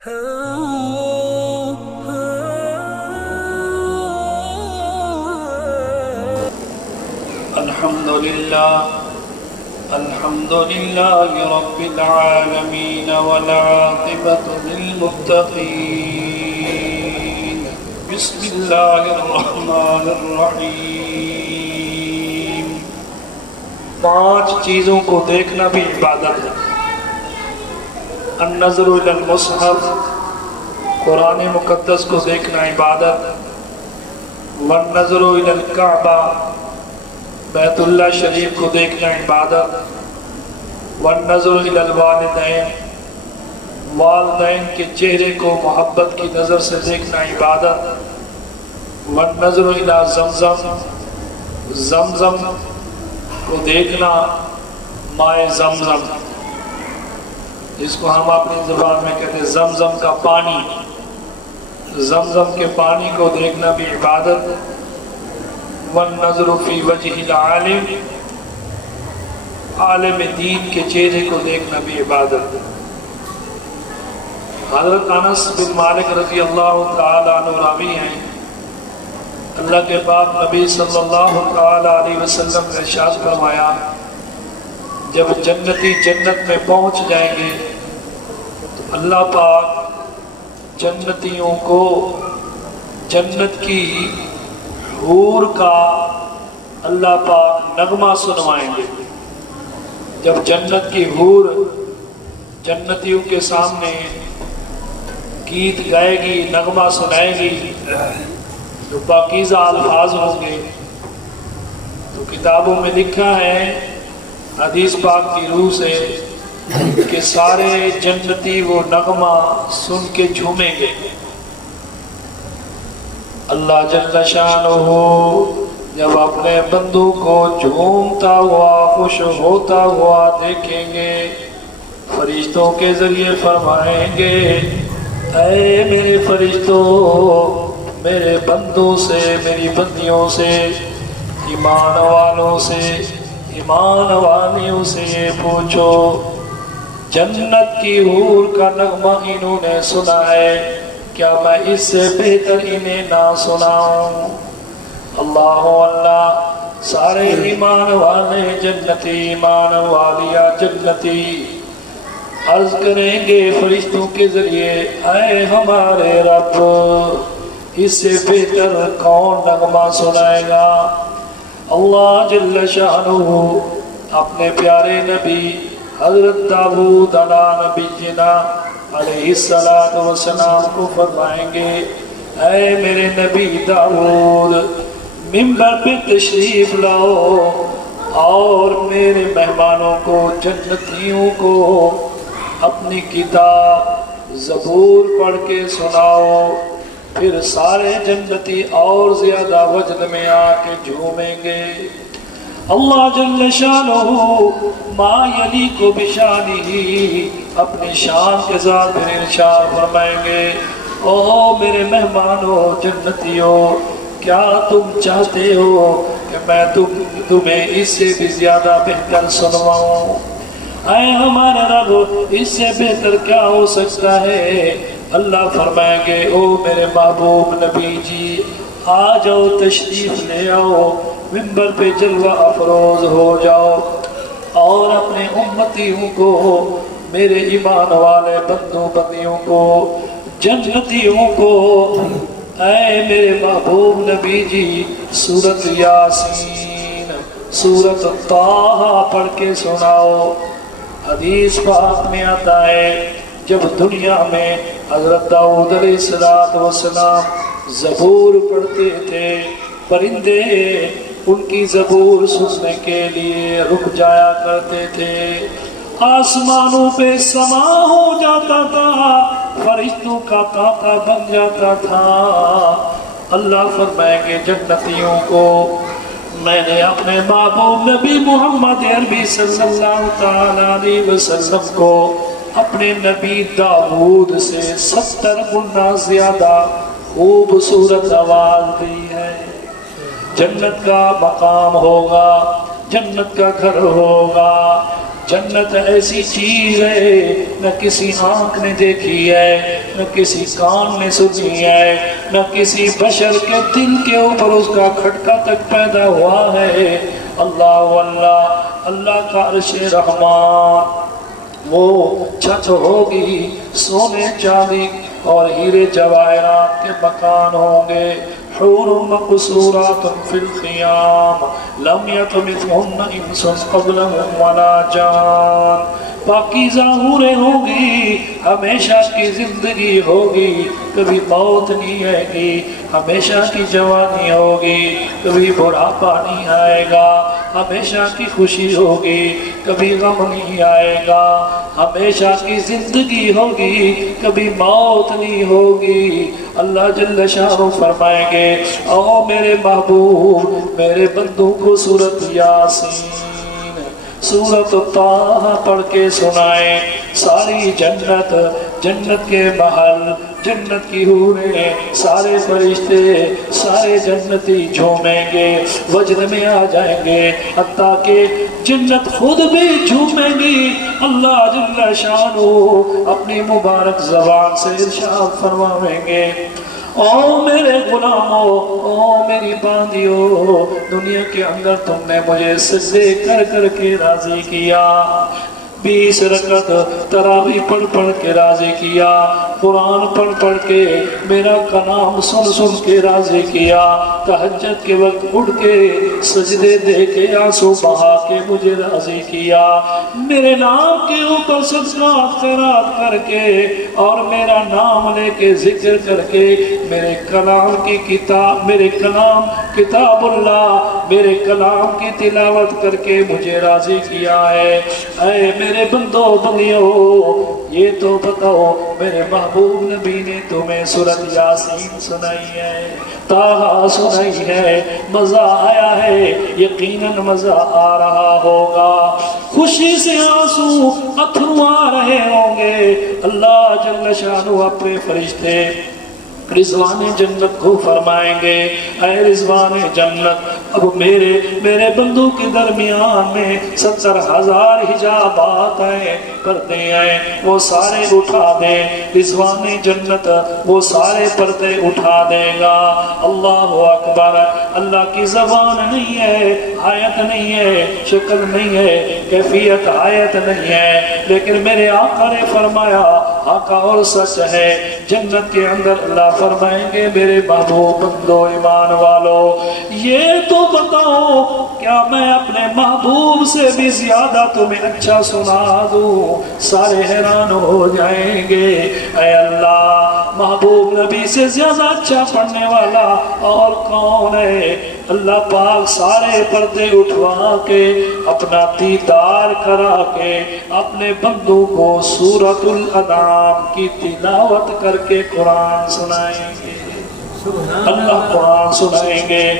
الحمد لله رب العالمين والعاقبة للمتقين بسم الله الرحمن الرحيم 5 چیزوں کو دیکھنا بھی عبادت ہے۔ النظر الى المصحف، قرآن مقدس کو دیکھنا عبادت، والنظر الى الکعبہ، بیت اللہ شریف کو دیکھنا عبادت، والنظر الی الوالدین، والدین کے چہرے کو محبت کی نظر سے دیکھنا عبادت، والنظر الی زمزم، زمزم کو دیکھنا، مائے زمزم جس کو ہم اپنی زبان میں کہتے ہیں زمزم کا پانی، زمزم کے پانی کو دیکھنا بھی عبادت، والنظر فی وجہ العالم، عالم دین کے چہرے کو دیکھنا بھی عبادت۔ حضرت انس بن مالک رضی اللہ تعالیٰ عنہ راوی ہیں، اللہ کے پاک نبی صلی اللہ تعالیٰ علیہ وسلم نے ارشاد فرمایا، جب جنتی جنت میں پہنچ جائیں گے تو اللہ پاک جنتیوں کو جنت کی حور کا اللہ پاک نغمہ سنوائیں گے۔ جب جنت کی حور جنتیوں کے سامنے گیت گائے گی، نغمہ سنائے گی، جو پاکیزہ الفاظ ہوں گے، تو کتابوں میں لکھا ہے حدیث پاک کی روح سے کہ سارے جنتی وہ نغمہ سن کے جھومیں گے۔ اللہ جل شانہ جب اپنے بندوں کو جھومتا ہوا، خوش ہوتا ہوا دیکھیں گے، فرشتوں کے ذریعے فرمائیں گے، اے میرے فرشتوں، میرے بندوں سے، میری بندیوں سے، ایمان والوں سے، ایمان والیوں سے یہ پوچھو، جنت کی حور کا نغمہ انہوں نے سنا ہے، کیا میں اس سے بہتر انہیں نہ سناؤں؟ اللہ اللہ، سارے ایمان والے جنتی، ایمان والیہ جنتی عرض کریں گے فرشتوں کے ذریعے، اے ہمارے رب، اس سے بہتر کون نغمہ سنائے گا؟ اللہ جل شانہ اپنے پیارے نبی حضرت داؤد علیہ نبینا علیہ السلام کو فرمائیں گے، اے میرے نبی داؤد، منبر پہ تشریف لاؤ اور میرے مہمانوں کو، جنتیوں کو اپنی کتاب زبور پڑھ کے سناؤ، پھر سارے جنتی اور زیادہ وجد میں آ کے جھومیں گے۔ اللہ جل شانہ ما یلیق بشانہ، اپنی شان کے ساتھ پھر ارشاد فرمائیں گے، او میرے مہمانوں جنتیوں، کیا تم چاہتے ہو کہ میں تمہیں اس سے بھی زیادہ بہتر سنواؤں؟ اے ہمارا رب، اس سے بہتر کیا ہو سکتا ہے؟ اللہ فرمائیں گے، او میرے محبوب نبی جی، آ جاؤ، تشریف لے آؤ، منبر پہ جلوہ افروز ہو جاؤ اور اپنے امتیوں کو، میرے ایمان والے بندوں بندیوں کو، جنتیوں کو، اے میرے محبوب نبی جی، سورۃ یاسین، سورۃ طٰہٰ پڑھ کے سناؤ۔ حدیث پاک میں آتا ہے جب دنیا میں حضرت داؤد علیہ السلام زبور پڑھتے تھے، پرندے ان کی زبور سننے کے لیے رک جایا کرتے تھے، آسمانوں پہ سما ہو جاتا تھا، فرشتوں کا کانٹا بن جاتا تھا۔ اللہ فرمائیں گے جنتیوں کو، میں نے اپنے محبوب نبی محمد عربی صلی اللہ تعالیٰ علیہ وسلم کو اپنے نبی داؤد سے 70 گنا زیادہ خوبصورت آواز دی ہے۔ جنت کا مقام ہوگا، جنت کا گھر ہوگا، جنت ایسی چیز ہے نہ کسی آنکھ نے دیکھی ہے، نہ کسی کان نے سنی ہے، نہ کسی بشر کے دل کے اوپر اس کا کھٹکا تک پیدا ہوا ہے۔ اللہ واللہ، اللہ کا عرش رحمان، وہ چھت ہوگی سونے چاندی اور ہیرے جواہرات کے مکان ہوں گے۔ حور مقصورات فی الخیام لم یطمثہن انس قبلہم ولا جان۔ پاکیزہ حوریں ہوں گی، ہمیشہ کی زندگی ہوگی، کبھی موت نہیں آئے گی، ہمیشہ کی جوانی ہوگی، کبھی بڑھاپا نہیں آئے گا، ہمیشہ کی خوشی ہوگی، کبھی غم نہیں آئے گا، ہمیشہ کی زندگی ہوگی، کبھی موت نہیں ہوگی۔ اللہ جل شانہ فرمائیں گے او میرے محبوب، میرے بندوں کو سورۃ یاسین، سورۃ طٰہٰ پڑھ کے سنائیں۔ ساری جنت، جنت کے محل، جنت کی حوریں، سارے فرشتے، سارے جنتی جھومیں گے، وجد میں آ جائیں گے، حتیٰ کہ جنت خود بھی جھومیں گی۔ اللہ جل شانہ اپنی مبارک زبان سے ارشاد فرمائیں گے او میرے غلاموں، او میری باندیوں، دنیا کے اندر تم نے مجھے سجدے کر کر کے راضی کیا، 20 رکعت تراویح پڑھ پڑھ کے راضی کیا، قرآن پڑھ پڑھ کے میرا کلام سن سن کے راضی کیا، تہجد کے وقت اٹھ کے سجدے دے کے آنسو بہا کے مجھے راضی کیا، میرے نام کے اوپر صدقات خیرات کر کے اور میرا نام لے کے ذکر کر کے میرے کلام کی کتاب، میرے کلام کتاب اللہ، میرے کلام کی تلاوت کر کے مجھے راضی کیا ہے۔ اے میرے بندو بندیوں، یہ تو بتاؤ میرے محبوب نبی نے تمہیں سورۃ یاسین سنائی ہے، طٰہٰ سنائی ہے، مزہ آیا ہے؟ یقیناً مزہ آ رہا ہوگا، خوشی سے آنسو اتھرو آ رہے ہوں گے۔ اللہ جل شانہ اپنے فرشتے رضوان جنت کو فرمائیں گے اے رضوان جنت، اب میرے بندوں کے درمیان میں 70,000 حجابات ہیں، پردے ہیں، وہ سارے اٹھا دے۔ رضوان جنت وہ سارے پردے اٹھا دے گا۔ اللہ اکبر، اللہ کی زبان نہیں ہے، آیت نہیں ہے، شکل نہیں ہے، کیفیت آیت نہیں ہے، لیکن میرے آقا نے فرمایا، آقا اور سچ ہے، جنت کے اندر اللہ فرمائیں گے میرے محبوب بندو ایمان والو، یہ تو بتاؤ کیا میں اپنے محبوب سے بھی زیادہ تمہیں اچھا سنا دوں؟ سارے حیران ہو جائیں گے، اے اللہ محبوب نبی سے زیادہ اچھا پڑھنے والا اور کون ہے؟ اللہ پاک سارے پردے اٹھوا کے اپنا دیدار کرا کے اپنے بندوں کو سورۃ الانعام کی تلاوت کر کے قرآن سنائیں گے، اللہ قرآن سنائیں گے۔